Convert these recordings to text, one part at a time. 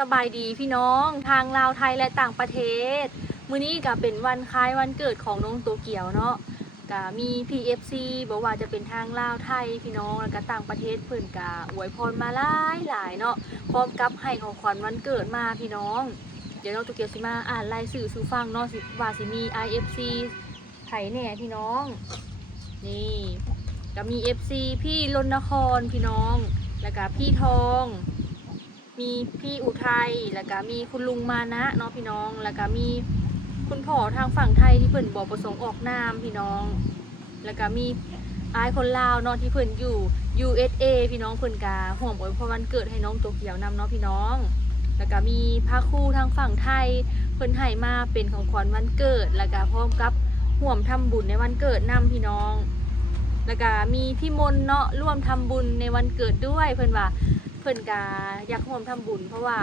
สบายดีพี่น้องทางลาวไทยและต่างประเทศ มื้อนี้ก็เป็นวันคล้ายวันเกิดของน้องโตเกียวเนาะก็มี PFC บอกว่าจะเป็นทางลาวไทยพี่น้องแล้วก็ต่างประเทศเพิ่นก็อวยพรมาหลายหลายเนาะพร้อมกับให้ของขวัญวันเกิดมาพี่น้อง เดี๋ยวน้องโตเกียวสิมาอ่านรายสื่อสู่ฟังเนาะสิว่าสิมี IFC ไผแหน่พี่น้อง นี่ก็มี FC พี่ลนครพี่น้อง แล้วก็พี่ทอง มีพี่อุทัยแล้วก็มีคุณลุงมานะเนาะพี่น้อง แล้วก็มีคุณพ่อทางฝั่งไทยที่เพิ่นบอกประสงค์ออกนามพี่น้อง แล้วก็มีอายคนลาวเนาะที่เพิ่นอยู่ USA พี่น้องเพิ่นกาห่วงอวยพรวันเกิดให้น้องโตเกียวนำเนาะพี่น้อง แล้วก็มีพระครู่ทางฝั่งไทยเพิ่นให้มาเป็นของขวัญวันเกิด แล้วก็พร้อมกับห่วมทำบุญในวันเกิดนำพี่น้อง แล้วก็มีพี่มนเนาะร่วมทำบุญในวันเกิดด้วยเพิ่นว่า เพิ่นกาอยากร่วมทำบุญ เพราะว่า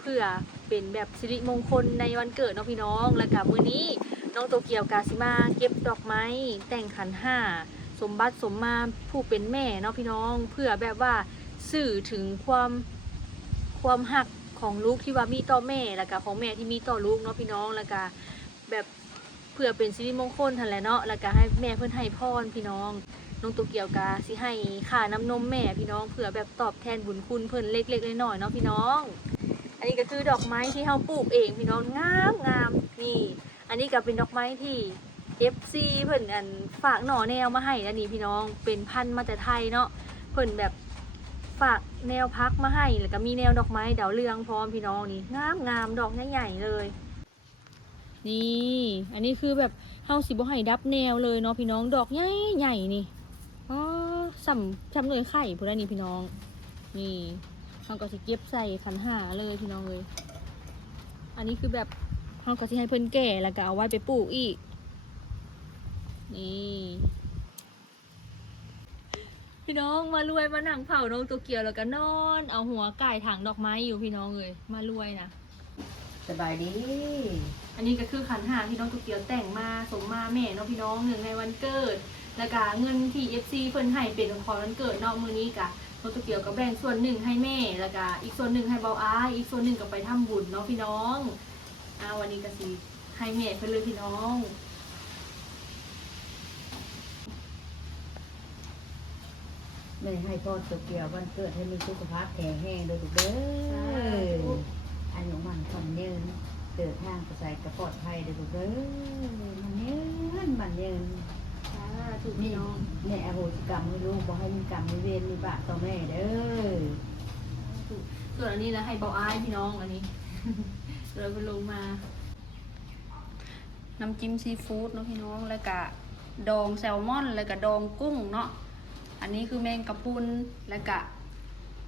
เพื่อเป็นแบบสิริมงคลในวันเกิดเนาะพี่น้อง แล้วก็มื้อนี้น้องโตเกียวกาสิมาเก็บดอกไม้แต่งขันห้าสมบัติสมมาผู้เป็นแม่เนาะพี่น้อง เพื่อแบบว่าสื่อถึงความความหักของลูกที่ว่ามีต่อแม่แล้วก็ของแม่ที่มีต่อลูกเนาะพี่น้องแล้วก็แบบเพื่อเป็นสิริมงคลทันแหละเนาะแล้วก็ให้แม่เพิ่นให้พรพี่น้อง น้องโตเกียวกาสิให้ค่าน้ำนมแม่พี่น้องเผื่อแบบตอบแทนบุญคุณเพิ่นเล็กๆน้อยๆเนาะพี่น้อง อันนี้ก็คือดอกไม้ที่เฮาปลูกเองพี่น้องงามงามนี่ อันนี้ก็เป็นดอกไม้ที่ FC เพิ่นอันฝากหน่อแนวมาให้แล้วนี่พี่น้องเป็นพันธุ์มาแต่ไทยเนาะเพิ่นแบบฝากแนวพักมาให้แล้วก็มีแนวดอกไม้ดาวเรืองพร้อมพี่น้องนี่งามงามดอกใหญ่ๆเลย นี่ อันนี้คือแบบเฮาสิบ่ให้ดับแนวเลยเนาะพี่น้องดอกใหญ่ใหญ่ๆนี่ อ๋อสัมจำเลยไข่พูดได้นี่พี่น้อง นี่เขาก็สิเก็บใส่ขันหาเลยพี่น้องเลย อันนี้คือแบบเขาก็สิให้เพิ่นแก่แล้วก็เอาไว้ไปปลูกอีก นี่ พี่น้องมารวยมาหนังเผาน้องตัวเกียวแล้วก็นอน เอาหัวไก่ถังดอกไม้อยู่พี่น้องเลยมารวยนะสบายดี อันนี้ก็คือขันหาที่น้องตุกเกียวแต่งมาสมมาแม่เน้องพี่น้องหนึ่งในวันเกิด แล้วก็เงินที่ FC เพิ่นให้เป็นของขวัญวันเกิดเนอกมือนี้กะน้องตุกเกียวก็แบ่งส่วนหนึ่งให้แม่ แล้วก็อีกส่วนหนึ่งให้เบาอาอีกส่วนหนึ่งก็ไปทำบุญเนาะพี่น้องอ่าวันนี้ก็สิให้แม่เพิ่นเลยพี่น้องแม่ให้พ่อตัวเกี่ยววันเกิดให้มีสุขภาพแข็งแรงโดยทุกเด้ออันหนูมันคนยืนเดินทางไปใส่กระปลอดภัยโดยทุกเด้อมันยืนมันยืนอ่า ถูกพี่น้องแม่อโหสิกรรมให้ลูกบ่ให้มีกรรมมีเวรมีบาปต่อแม่เด้อส่วนอันนี้แล้วให้เบาอาพี่น้องอันนี้เลยไปลงมา น้ำจิ้มซีฟู้ดเนาะพี่น้องแล้วก็ดองแซลมอน แล้วก็ดองกุ้งเนาะอันนี้คือแมงกะพรุนแล้วก็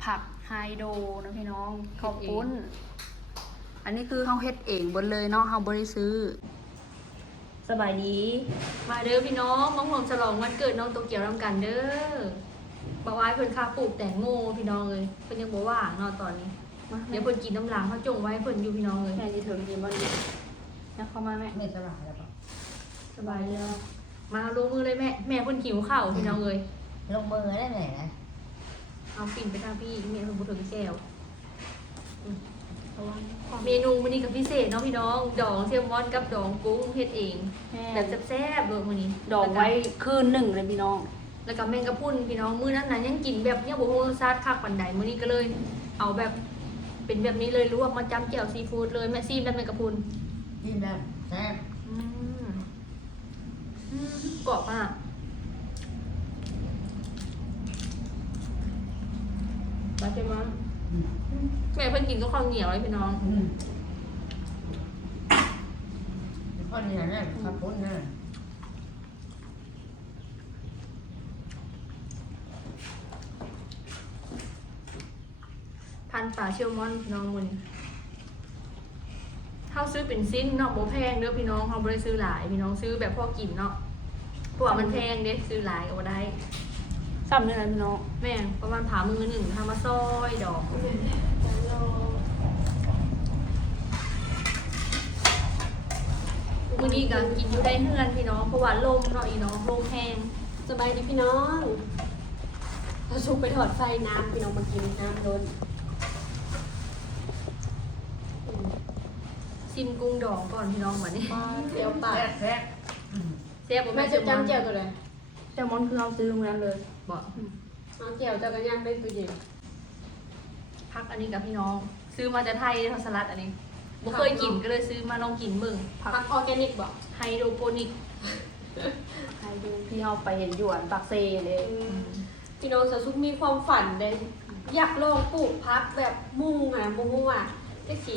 ผักไฮโดรนะพี่น้องข้าวปุ้น อันนี้คือเขาเฮ็ดเองบนเลยเนาะเขาบริซื้อ สบายดี มาเด้อพี่น้องมาห่วงฉลองวันเกิดน้องโตเกียวนำกันเด้อบอกว่าให้เพิ่นคาปลูกแตงโมพี่น้องเลยเพิ่นยังบ่ว่างเนาะตอนนี้ เดี๋ยวเพิ่นกินน้ำหลังเขาจงไว้ให้เพิ่นอยู่พี่น้องเลยแม่ที่เธอไปกินบอลดีนะเข้ามาแม่แม่สลายแล้วปะสบายเลยมาลงมือเลยแม่แม่เพิ่นหิวข้าวพี่น้องเลยลงมือได้ไหมนะเอาปิ่นไปทางพี่แม่เพิ่นบ่ถึงแก้วอืม เมนูมื้อนี้กับพิเศษเนาะพี่น้อง ดองเซียมมอนกับดองกุ้งเฮ็ดเองแม่แบบแซ่บๆเลยมื้อนี้ดอกไว้คืนหนึ่งเลยพี่น้อง แล้วก็แมงกะพรุนพี่น้องมื้อนั้นน่ะยังกินแบบยังบ่ฮู้รสชาติคักปานใดมื้อนี้ก็เลย เอาแบบเป็นแบบนี้เลยลวกมาจ้ำแจ่วซีฟู้ดเลยแม่ซีมแบบแมงกะพรุนนี่แบบแซ่บอืมอืมกรอบอะปลาเจมันอืม แม่เพิ่นกินก็ข้าวเหนียวเลยพี่น้องอืมข้อนี้นะข้าวปุ้นนะพันปลาเชลมอนพี่น้องมุนเขาซื้อเป็นสิ้นเนาะโบแพงเด้อพี่น้องเขาบ่ได้ซื้อหลาย พี่น้องซื้อแบบพอกินเนาะเพราะว่ามันแพงเด้ซื้อหลายก็บ่ได้ ซ้ำนี่แหละพี่น้องแม่งประมาณผามือหนึ่งทำมาซอยดอกมื้อนี้ก็กินอยู่ได้เฮือนพี่น้องเพราะว่าลมเนาะอีน้องลมแห้งสบายดีพี่น้องเราชุกไปถอดไฟน้ำพี่น้องมากินน้ำโดนซิมกุ้งดองก่อนพี่น้องวันนี้ปลาเจียวปลาแซ่บแซ่บอืมเสียบแม่จะจำเจียวตัวไหน แซลมอนคือเราซื้อมาเลยบอกเอาเจียวเจ้ากันย่างได้ตัวเย็นพักอันนี้กับพี่น้อง ซื้อมาจากไทยทอดสลัดอันนี้บ่เคยกินก็เลยซื้อมาลองกินมึงผัผักกออร์แกนิกบอกไฮโดรโปนิกใครดูพี่เอาไปเห็นหยวนปักเซเลยพี่น้องสาวซุกมีความฝันเลยอยากลองปลูกพักแบบมุ่งอะมุ่งอะจะขี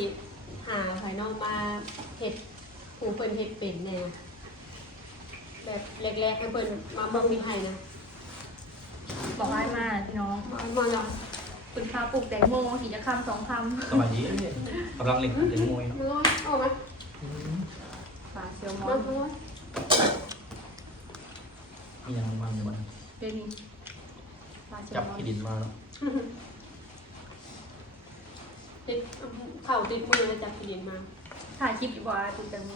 หาภายนอกมาเห็ดผูเพิ่นเห็ดเป็นแน่ แบบแรกๆให้เพิ่นมาเมืองมีไทยนะบอกให้มาพี่น้องมามาเนาะคุณพาปลูกแตงโมสีจะคำสองคสวัสดีกำลังเล็งเล็งมวยเนาะมาเลยเอามาำปลาเซลมอมานมาเลยมียังมันอยู่บ้างเป็นปลาเซลจับมอนขี้ดินมาเนาะติดเข่าติดมือเลยจากที่เรียนมาถ่ายคลิปดีกว่าปลูกแตงโม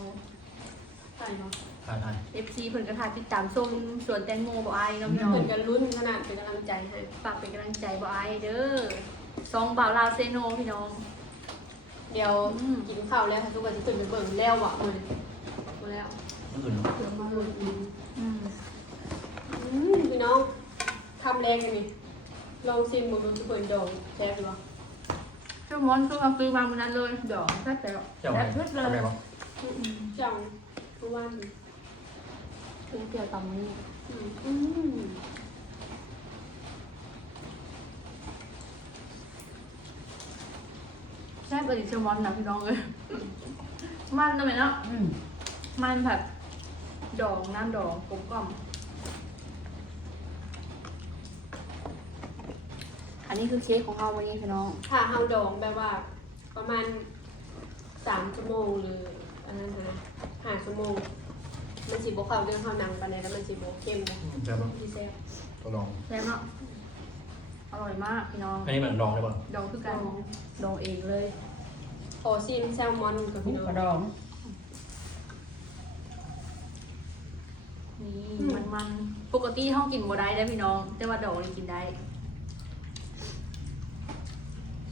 ใช่เนาะ ถ่ายถ่าย FC เพิ่นก็ถ่ายติดตามส้มสวนแตงโมบ่อายเนาะพี่น้องเพิ่นกันรุ่นขนาดเป็นกำลังใจให้ฝากเป็นกำลังใจบ่อายเด้อซองบ่าวลาวเซโนพี่น้อง เดี๋ยวอืมกินข้าวแล้วค่ะทุกคนจะตื่นไปเบิ่งแล้วอะมันมาแล้วเมื่อคืนเนาะเดี๋ยวมาลุ้นอืมอืมอืมพี่น้องทำแรงกันนี่ลองชิมมือทุกคนดองแซ่บดีวะเซลมอนคือเอาซื้อมามื้อนั้นเลยดอกแซ่บแต่เจ้าแซ่ไงบชุดเลทำไงยบ้างจังเพราะว่า เปรี้ยวตำนี้อืมอืมแซ่บกว่าดิเซลมอนนะพี่น้องเอ้ยมันทำไมเนาะอืมมันแบบดองน้ำดองกลมกล่อมอันนี้คือเค้กของเราวันนี้พี่น้อง ถ้าเฮาดองแบบว่า ประมาณสามชั่วโมงหรืออันนั้นนะห้าชั่วโมง มันสิบ่เข้าเรื่องเข้าหนังปานใดแล้วมันสิบ่เข้มนะใช่ป่ะพี่แซ่บตัวลองแซ่บเนาะอร่อยมากพี่น้อง อันนี้มันลองได้ป่ะดองคือกันดองเองเลยขอชิมแซลมอนกับหมูพี่น้องกระดอง นี่มันมันๆปกติห้องกินบ่ได้ได้อพี่น้อง แต่ว่าดองนี่กินได้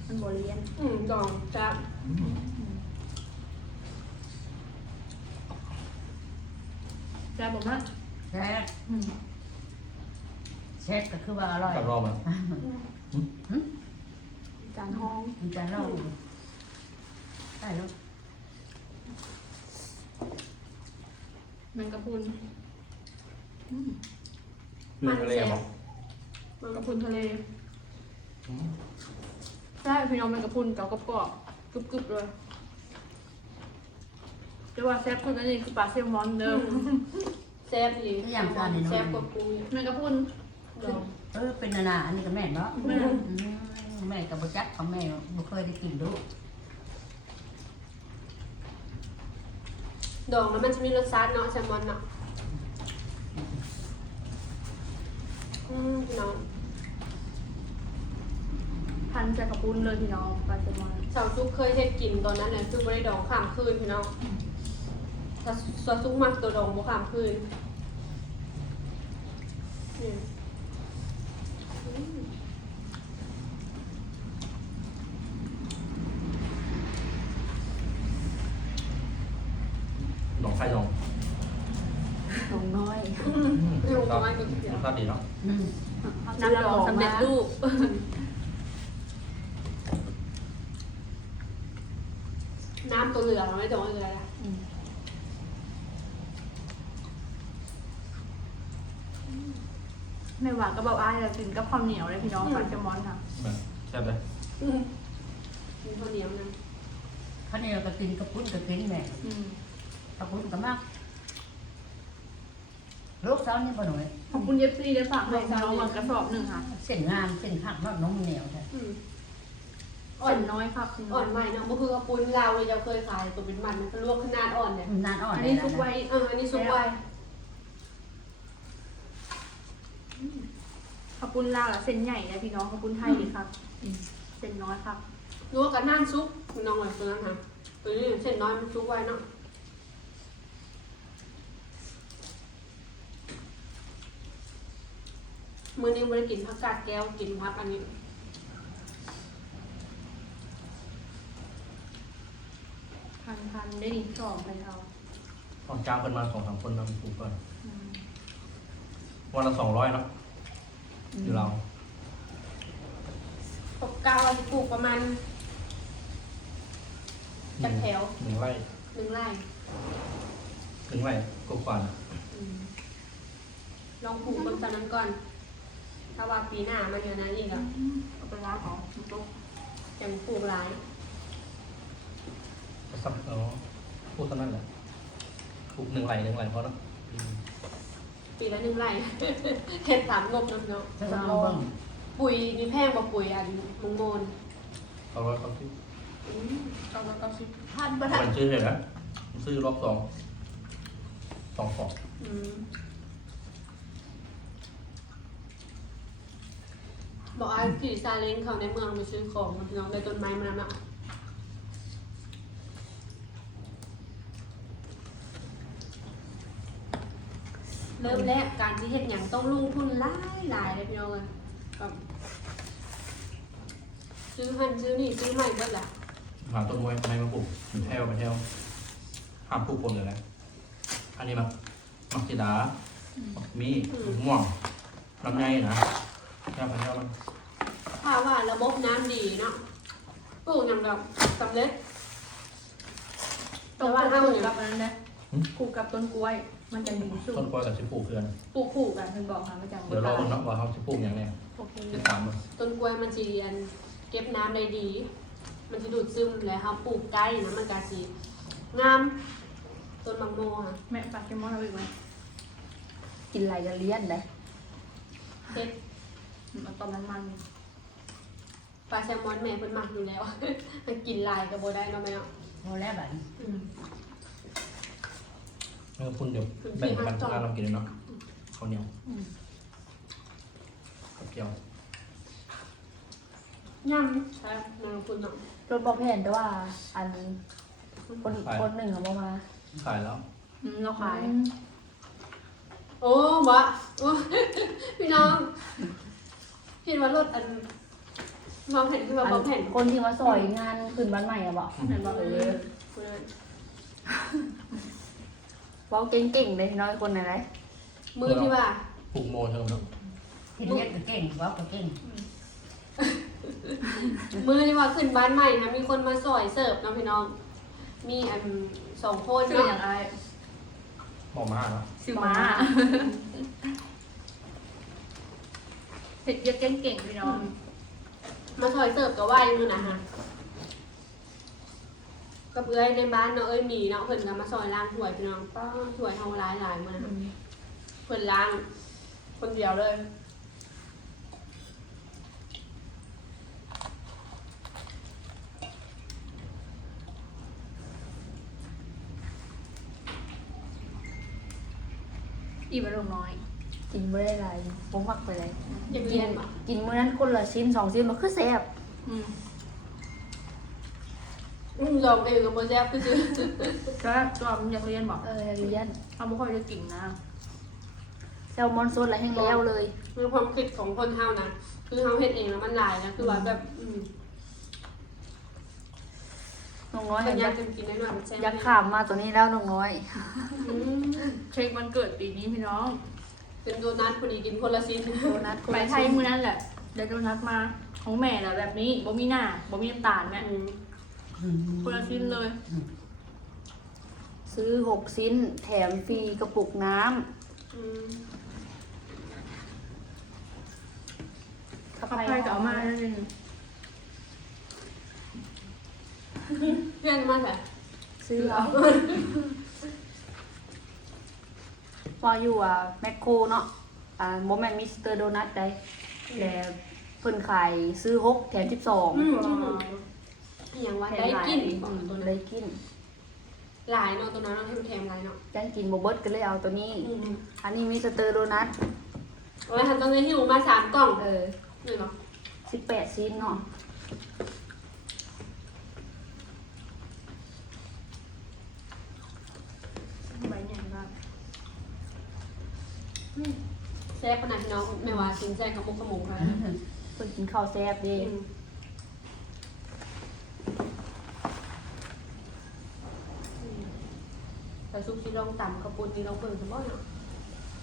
มันบ่เลียน อืมดองจ้า แซ่บผมนะแซ่บอืมแซ่บก็คือว่าอร่อยกับรอบมันจานห้องมันจะเล่าได้แล้วแมงกะพรุนอืมเนื้อทะเลมั้งแมงกะพรุนทะเลใช่พี่น้องแมงกะพรุนเกากรอบๆกรึบๆเลย แต่ว่าแซ่บคนนั้นนี่คือปลาแซลมอนเด้อแซ่บเลยแซ่บกว่าปูแมงกะพรุนดองเออเป็นนานาอันนี้ก็แม่นเนาะแม่อืมแม่กับบจักของแม่บ่เคยได้กินดูดองแล้วมันจะมีรสชาติเนาะแซลมอนเนาะอืมพี่น้องพันจากกระปุนเลยพี่น้องปลาแซลมอนสาวซุกเคยเฮ็ดกินตอนนั้นแหละซุกบ่ได้ดองข้ามคืนพี่น้อง ถ้าสาวซุกมักตัวดองบ่ข้ามคืนนี่อืมลองไฟลองดองน้อยลงมากินเดียวรสชาติดีเนาะอืมน้ำดองสำเร็จรูป น้ำตัวเหลืองไม่ดองเหลืองอะ ไม่หวาน ก็บอกอ้ายเลยกินกับข้าวเหนียวเลยพี่น้องปลาแซลมอนค่ะแบบแซ่บเลยอืมมีข้าวเหนียวนะข้าวเหนียวก็กินกระปุ้นก็กินแม่อืมกระปุ้นก็มากลูกสาวนี่บ่หน่อยขอบคุณเยฟซีได้ฝากให้พี่น้องมากระสอบหนึ่งค่ะเส้นงามเส้นหักเนาะน้องเหนียวแท้อืมอ่อนน้อยครับอ่อนใหม่เนาะบ่คือเอาปูนลาวเลยเราเคยขายตัวเป็นมันมันก็ลวกขนาดอ่อนเนี่ย นานอ่อนอันได้นี้แล้วซุกนะไว้ เอออันนี้ซุปไว้ ขอบคุณลาวละเส้นใหญ่นะพี่น้องขอบคุณไทยดีครับอืม เส้นน้อยครับลวกกับน้ำซุปคุณน้องหน่อยตัวนั้นค่ะตัวนี้เส้นน้อยมันซุปไว้เนาะมื้อนี้บ่ได้กินผักกาดแก้วกินผักอันนี้ทพันพันได้ดีสองไปเอาตอนจ้างเพิ่นมาสองสามคนนำปลูกก่อนวันละสองร้อยเนาะอยู่ เราปกกาวเราจะปลูกประมาณจากแถวหนึ่งไร่หนึ่งไร่หนึ่งไร่ก็กว่าน่ะอืมลองปลูกบนตอนนั้นก่อน ถ้าว่าปีหน้ามันอยู่นั้นอีกอะเอาไปล้างเอาตุ๊กยังปลูกหลายก็สักเนาะพูดเท่านั้นแหละปลูกหนึ่งไร่หนึ่งไร่พอเนาะอืม ปีละหนึ่งไร่เห็ดสามงบเนาะเนาะถ้าเราเบิ่งปุ๋ยนี่แพงกว่าปุ๋ยอันมงโมนเอาไว้เขาซื้ออืมเอาไปเอาสิพันบ่ทันมันซื้อเห็นไหมซื้อรอบสองสองฟองอืมบอกอาขี่ซาเล้งเขาในเมืองไปซื้อของมาน้องได้ต้นไม้มาแล้วเนาะ เริ่มแรกการที่เห็ดอย่างต้องลงทุนหลายหลายเลยพี่น้องเลยแบบซื้อหันซื้อนี่ซื้อใหม่เบิดแหละหาต้นไม้ไม้มาปลูกมันแถวมาแถวห้ามปลูกคนเลยนะอันนี้มักมักจิดามักมีมักม่วงลำไยนะแถวมาแถวมันถ้าว่าระบบน้ำดีเนาะปลูกอย่างแบบสำเร็จต้นกล้วยปลูกกับอันนั้นนะปลูกกับต้นกล้วย มันจะดีสุดต้นกล้วยกับชิปลูกเพื่อนปลูกคู่กันเพิ่นบอกค่ะมาจากเดี๋ยวเราเนาะว่าเขาชิปลูกอย่างเนี้ยโอเคติดตามมันต้นกล้วยมันจะเรียนเก็บน้ำได้ดี มันจะดูดซึมแล้วครับปลูกใกล้นะมันกาสีงามต้นมังโมค่ะแม่ปากเกมอนเอาอีกไหมกินอะไรก็เลี้ยนได้เฮ็ดเอาตอนนั้นมันปลาแซลมอนแม่เพิ่นมักอยู่แล้ว มันกินหลายก็บ่ได้เนาะแม่เนาะพอแล้วบัด นี้อืมเมื่อคุณเดี๋ยวแบ่งกันทุกอันเรากินเลยเนาะข้าวเหนียวกับเกี๊ยวย่ำครับนางคุณเนาะรถบ่แผ่นแต่ว่า อันคนคนหนึ่งเอาบ่มาขายแล้วอืมเราขาย โอ้บะโอ้พี่น้องเห็นว่ารถอันมองเห็นคือว่าอันมองเห็นคนที่มาซอยงานขึ้นบ้านใหม่อะบ่เห็นบอกเอเอออ เว้าเก่งๆเลยน้อยคนไหนไรมือที่ว่าปลูกโมเท่านั้นเนาะเห็นเรียกก็เก่งเว้าก็เก่งมือที่ว่าขึ้นบ้านใหม่นะมีคนมาสอยเสิร์ฟเน้องพี่น้อง มีอันสองคนชื่อเนาะอย่างไรบอกมาเนาะซิมาเผ็ดเยอะเก่งๆพี่น้อง มาสอยเสิร์ฟกับว่าอยู่นะฮะ กับเอ้ยในบ้านเนาะเอ้ยมีเนาะเพิ่นก็มาซอยล้างถ้วยพี่น้องป้าถ้วยเฮาหลายหลายๆมื้อนะเพิ่นล้างคนเดียวเลยอีกไปลงน้อย กินไม่ได้ไรผมมักไปเลย อยากกิเรียนนบ่กินมื้อนั้นคนละชิ้นสองชิ้นมันคือแซ่บอืม อืมลองเองกับโบแซ่บคือซื้อก็ตัวมันอยากเรียนบอกเออเรียนเขาไม่ค่อยได้เก่งนะแซลมอนสดอะไรแห้งแล้วเลยคือความคิดของคนเฮานะคือเฮาเฮ็ดเองแล้วมันหลายนะคือว่าแบบอืมน้องน้อยมันอายอยากกกินได้หน่อยมันแซ่บอยากขามมาตัวนี้แล้วน้องน้อยอืมเค้กวันเกิดปีนี้พี่น้อง เป็นโดนัทพอดีกินคนละชิ้นโดนัทคนไปละไทยชิ้นมือนั้นแหละได้โดนัทมาของแม่แหละแบบนี้บ่มีหน้าบ่มีน้ำตาลแม่อืม คนละชิ้นเลย ซื้อหกชิ้น แถมฟรีกระปุกน้ำอืมขับไปก็เอามาแล้วนึงเพื่อนมาค่ะซื้อเอาพออยู่อะแมคโครเนาะอ่าโมแมนมิสเตอร์โดนัทได้แต่เพิ่นขายซื้อหกแถมสิบสอง อืมอืมอย่างว่าได้กินของตัวเลนั้นยกินหลายเนาะตัวนั้นเราให้มันแถมหลายเนาะได้กินโบเบิร์ตก็เลยเอาตัวนี้ อืมอันนี้มิสเตอร์โดนัทโอ้ยทำต้องได้หิวมาสามกล่องเออนี่เนาะสิบแปดชิ้นเนาะใบใหญ่มากแซ่บขนาดพี่น้องไม่ว่าสินแซ่บกับมุกขมุกค่ะเพิ่นกินข้าวแซ่บเดี อืมาซุปที่ลองต่ำกระปุนนี่ลองเบิ่งสมมติเนาะ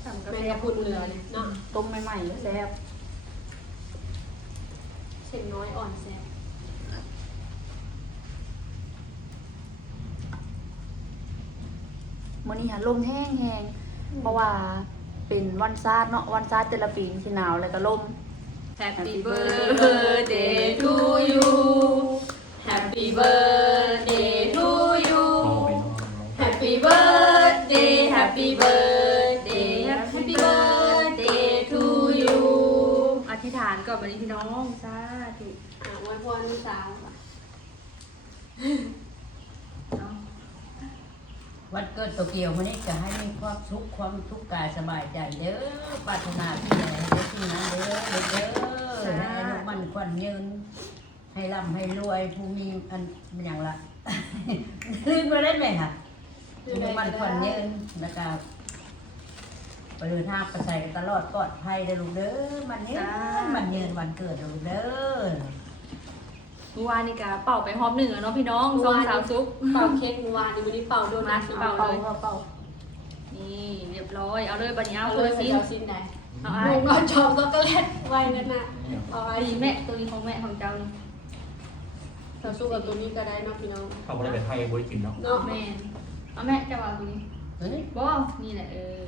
สำกระแม่แซกระปุนเหลือเนี่ยเนาะต้มใหม่ๆก็แซ่บเส้นน้อยอ่อนแซ่บมื้อนี้หาลมแห้งๆเพราะว่าเป็นวันซาดเนาะวันซาดแต่ละปีที่หนาวแล้วก็ลม Happy birthday to you Happy birthday Happy birthday Happy birthday to you อธิษฐานก่อนวันนี้พี่น้องสาธุอะอวยพรลูกสาวเอาวันเกิดโตเกียววันนี้จะให้มีความสุขความทุกข์กายสบายใจเด้อปรารถนาที่ไหนให้ที่นั้นเด้อเด้อเด้อให้ลูกมันควันยืน ให้ร่ำให้รวยผู้มีอันเป็นอย่างละ ลืมไปได้ไหมค่ะ ลูกมันควันยืนแล้วก็ไปเดินทางไปใส่ตลอดปลอดภัยเด้อลูกเด้อมันยืนมันยืนวันเกิดเด้อลูกเด้อเมื่อวานนี่กะเป่าไปหอมหนึ่งอะเนาะพี่น้องสองสาวซุกเป่าเค้กเมื่อวานนี้วันนี้เป่าโดนัทเป่าเป่าเลยเป่านี่เรียบร้อยเอาเลยบัดนี้เอาเอาเลเลยยสิสิเอาสินไหนเอาลุไอ้งก็ชอบช็อกโกแลตไว้นั่นน่ะเอาอัไอ้นนี้แม่ตัวนี้ของแม่ของเจ้านี่เราสู้กับตัวนี้ก็ได้เนาะพี่น้องเขาไม่ได้ไปไทยบริกินเนาะเนาะแม่ เอาแม่จะวางตัวนี้เฮ้ยบ่นี่แหละเออ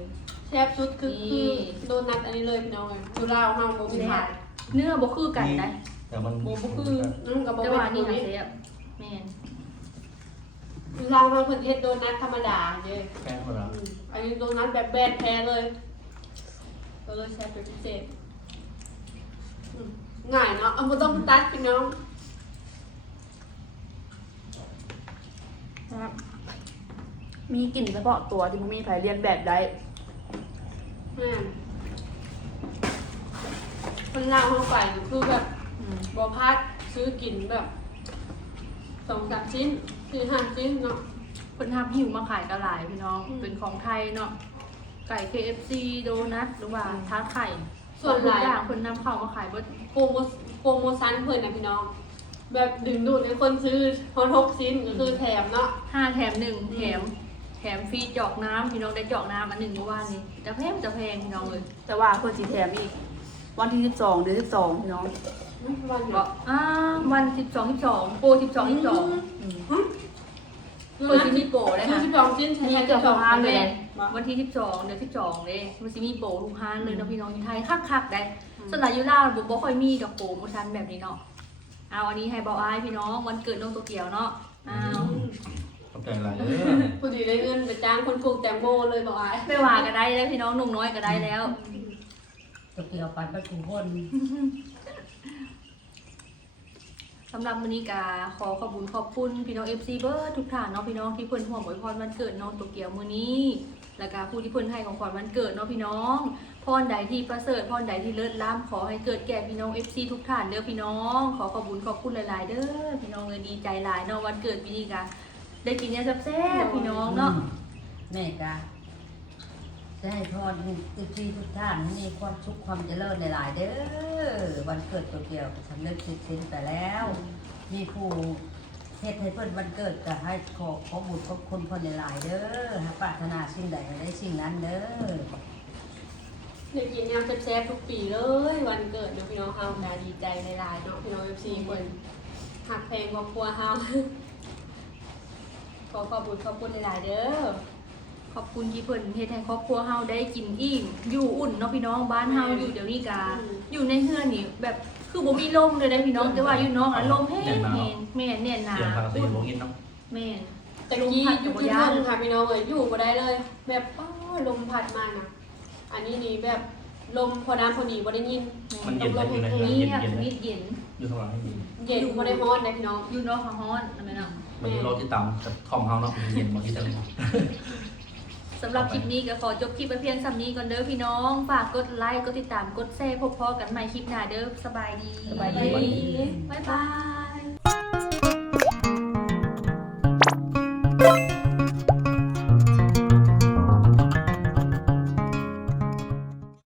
แซ่บสุดคือคือโดนัทอันนี้เลยพี่น้องเลยดูลาวเฮาโมบิขายเนื้อบ่คือกันได้แต่มันโมบุคือน้ำกับโมแต่เป็ว่านนี่ตัวนะนี้เสียบแม่นดูลาวเฮาเพิ่นเฮ็ดโดนัทธรรมดาเด้แค่คนละอืมอันนี้โดนัทแบบแบนแท้เลยก็เลยแซ่บเป็นพิเศษอืมง่ายเนาะเอาบ่ต้องตัดพี่น้องนะครับ มีกลิ่นเฉพาะตัวที่บ่มีไผเรียนแบบได้แม่นคนลาวเฮาไปก็คือแบบอืมบอพลาดซื้อกินแบบสองสามชิ้นสี่ห้าชิ้นเนาะเพิ่นทำหิวมาขายกระหลายพี่น้อง อืม เป็นของไทยเนาะ ไก่ KFC โดนัทหรือว่าทาร์ตไข่ ส่วนหลายทุกอย่างเพิ่นนำเข้ามาขายเบิดโปรโมโปรโมชั่นเพื่อนนะพี่น้อง แบบดึงดูดให้คนซื้อพอทกชิ้นก็คือแถมเนาะ ห้าแถมหนึ่งแถม แถมฟรีจอกน้ำพี่น้องได้จอกน้ำอันหนึ่งเมื่อวานนี้จะแพงจะแพงพี่น้องเลยแต่ว่าเพิ่นสิแถมอีก วันที่12เดือน12พี่น้องวันบเนาะอกอ่าวัน12 12โปร12 12อืมดูเพิ่นนะสิมีโปรได้ซื้อค่ะสิบสองชิ้นใช้มีแค่เกือบทุกห้านเลยบอกวันที่12เดือน12เลยมันสิมีโปรทุกห้านเลยเนาะพี่น้องอยู่ไทยคักๆได้ส่วนหลายอยู่ลาวบ่บ่ค่อยมีดอกโปรโมชั่นแบบนี้เนาะเอาอันนี้ให้เบาอายพี่น้องวันเกิดน้องโตเกียวเนาะเอาขอบ ใจอะไรเออพอดีได้เงินไปจ้างคนปลูกแตงโมเลยบอกไอ้ไม่ว่าก็ได้แล้วพี่น้องหนุ่มน้อยก็ได้แล้วโตเกียวปันไปทุกคนสำหรับมื้อนี้กาขอขอบคุณขอบคุณพี่น้อง FC เบิร์ดทุกท่านเนาะพี่น้องที่เพิ่นห่วงอวยพรวันเกิดน้องโตเกียวมื้อนี้ แล้วก็ผู้ที่เพิ่นให้ของขวัญวันเกิดเนาะพี่น้องพรใดที่ประเสริฐพรใดที่เลิศล้ำขอให้เกิดแก่พี่น้อง FC ทุกท่านเด้อพี่น้อง ขอขอบคุณขอบคุณหลาย ๆ เด้อพี่น้องเลยดีใจหลายเนาะวันเกิดปีนี้กะ ได้กินเนี่ยแซ่บๆพี่น้องเนาะแม่กาจะให้พรทุกที่ทุกท่านมีความสุขความเจริญหลายๆเด้อวันเกิดโตเกียวสำนึกคิดสินแต่แล้ว มีผู้เฮ็ดให้เพิ่นวันเกิดก็ให้ขอขอบุญขอบคุณเพิ่นหลายๆเด้อหากปรารถนาสิ่งใดก็ได้สิ่งนั้นเด้อได้กินแนวแซ่บๆทุกปีเลย วันเกิดเนาะพี่น้องเฮาดาดีใจหลายๆเนาะพี่น้องเอฟซีคนหักเพลงครอบครัวเฮา ขอขอบคุณขอบคุณหลายๆเด้อ ขอบคุณที่เพิ่นเฮ็ดให้ครอบครัวเฮาได้กินอิ่มอยู่อุ่นเนาะพี่น้องบ้านเฮาอยู่เดี๋ยวนี้กาอืมอยู่ในเฮือนนี่แบบคือบ่มีลมเลยได้พี่น้องแต่ว่าอยู่นอกอะลมแห้งแห้งแม่นแน่นหนาเสียงทางสีอุ่นโมกินเนาะแม่นตะกี้อยู่ที่เมืองค่ะพี่น้องเอ้ยอยู่บ่ได้เลย แบบอ้อลมพัดมานะอันนี้นี่แบบลมพอน้ำพอดีบ่ได้ยินมันเย็นลนะมอยู่ในแห้นั้นงเย็นเงียบเย็นนินะดเย็นอยู่ข้างหลังให้ดีเย็นบ่ได้ฮ้อนนะพี่น้องอยู่นอกก็ร้อนนะแม่เนาะ วันนี้เราที่ต่ำกับทอมเฮาเนาะเย็นบางที่จะสำหรับคลิปนี้ก็ขอจบคลิปไปเพียงส่ำนี้ก่อนเด้อพี่น้อง ฝากกดไลค์ กดติดตาม กดแชร์พบพอกันใหม่คลิปหน้าเด้อสบายดีสบายดี บ๊ายบาย